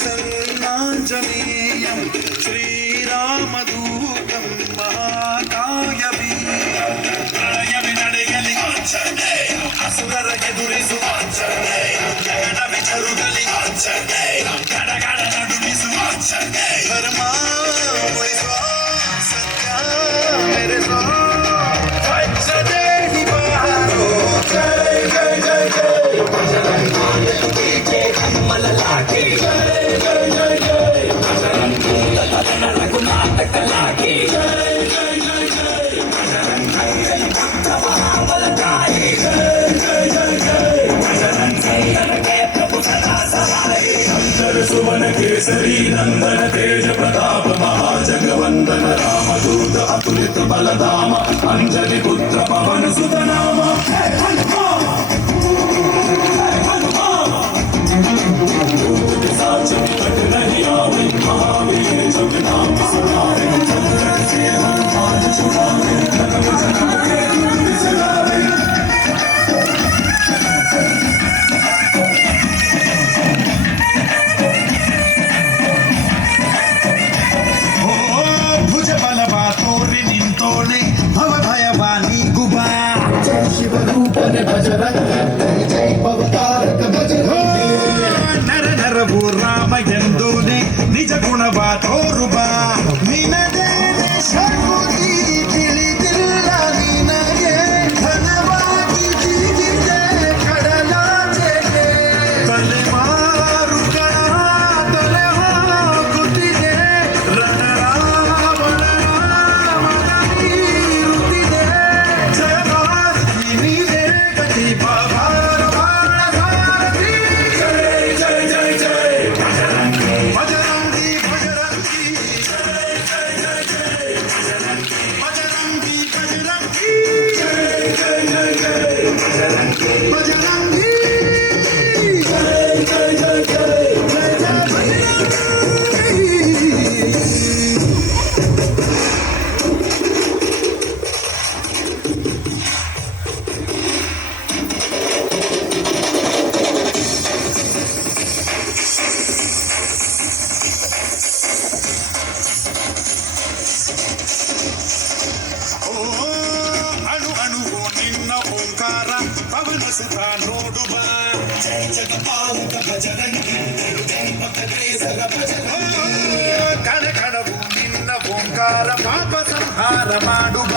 प्रसन्नाञ्जनेयं श्रीरामदूतं महाकायवीरं प्रलयवि ನಡೆಯಲಿ ಆಂಜನೇಯ ಅಸುರರ ಎದುರಿಸು ಆಂಜನೇಯ ಜಗಡ ವಿಚರುಗಲಿ ಆಂಜನೇಯ ಗಡಗಡ ನಡುಗಿಸು ಆಂಜನೇಯ ಧರ್ಮ ಉಳಿಸೋ ಸತ್ಯ ಮೆರೆಸೋ ವಜ್ರದೇಹಿ ಬಾರೋ ಜೈ ಜೈ ಜೈ ಜೈ ಬಜರಂಗಿ ಜೈ ಕಮ್ಮಲ ಲಾಗಿ ಜೈ ಜೈ ಜೈ ಜೈ ಬಜರಂಗಿ ರಘುನಾಥ ಕಲಾಗಿ ಜೈ ಜೈ ಜೈ ಜೈ ಬಜರಂಗಿ ಬಲದಾಯಿ ಜೈ ಜೈ ಜೈ ಜೈ ಬಜರಂಗಿ ನನಗೆ ಪ್ರಭು ಸದಾ ಸಹಾಯಿ ನಂತರ ಸುವನ ಕೇಸರಿ ನಂದನ ತೇಜ ಪ್ರತಾಪ ಮಹಾಜಗವಂದನ ರಾಮದೂತ ಅತುಲಿತ ಬಲಧಾಮ ಅಂಜಲಿ ಪುತ್ರ ಪವನ ಸುತ ನಾಮ महावीर जब नाम सुनावे चंद्र से हनुमान छुड़ावे जन्म जन्म के दुख बिसरावे ओ भुज बलवा तोरि निंतोने भव भयवानी गुबा जय शिव रूपने बजरंग जय भवतारक बजरंग नर नरभू राम ಎಂದೂನೆ ನಿಜ ಗುಣವ ತೋರುವ ನಿನಗೆ ಶಕ್ತಿ ತಿಳಿದಿಲ್ಲ ನಿನಗೆ ಘನವಾಗಿ ಜೀವಿದೆ ಕಡಲಾಚೆಗೆ ತಲೆಮಾರುಗಳ ತಲೆ ಹೋಗುತ್ತಿದೆ ರಣರಾವಣ ಮನೀರುತ್ತಿದೆ ಜಯಭಾರತಿ ನೀನೇ ಗತಿ ಭಾರ ಬಾಣ ಭಾರತಿ ಜೈ ಜೈ ಜೈ ಜೈ ಬಜರಂಗಿ ಬಜರಂಗಿ ಜೈ ಜೈ ಜೈ ಜೈ ಬಜರಂಗಿ ಬಜರಂಗಿ ಬಜರಂಗಿ ಜೈ ಜೈ ಜೈ ಜೈ ಬಜರಂಗಿ ಬಜರಂಗಿ ಜೈ ಜೈ ಜೈ ಜೈ ಜೈ ಜೈ ಅಣು ಅಣುವು ನಿನ್ನ ಓಂಕಾರ ಪವನ ಸುತ ನೋಡುವ ಜಯ ಜಗಪಾಲಕ ಭಜರಂಗಿ ದೇವಕೇಸರ ಭಜರಂಗಿ ಕಣ ಕಣವು ನಿನ್ನ ಓಂಕಾರ ಪಾಪ ಸಂಹಾರ ಮಾಡುವ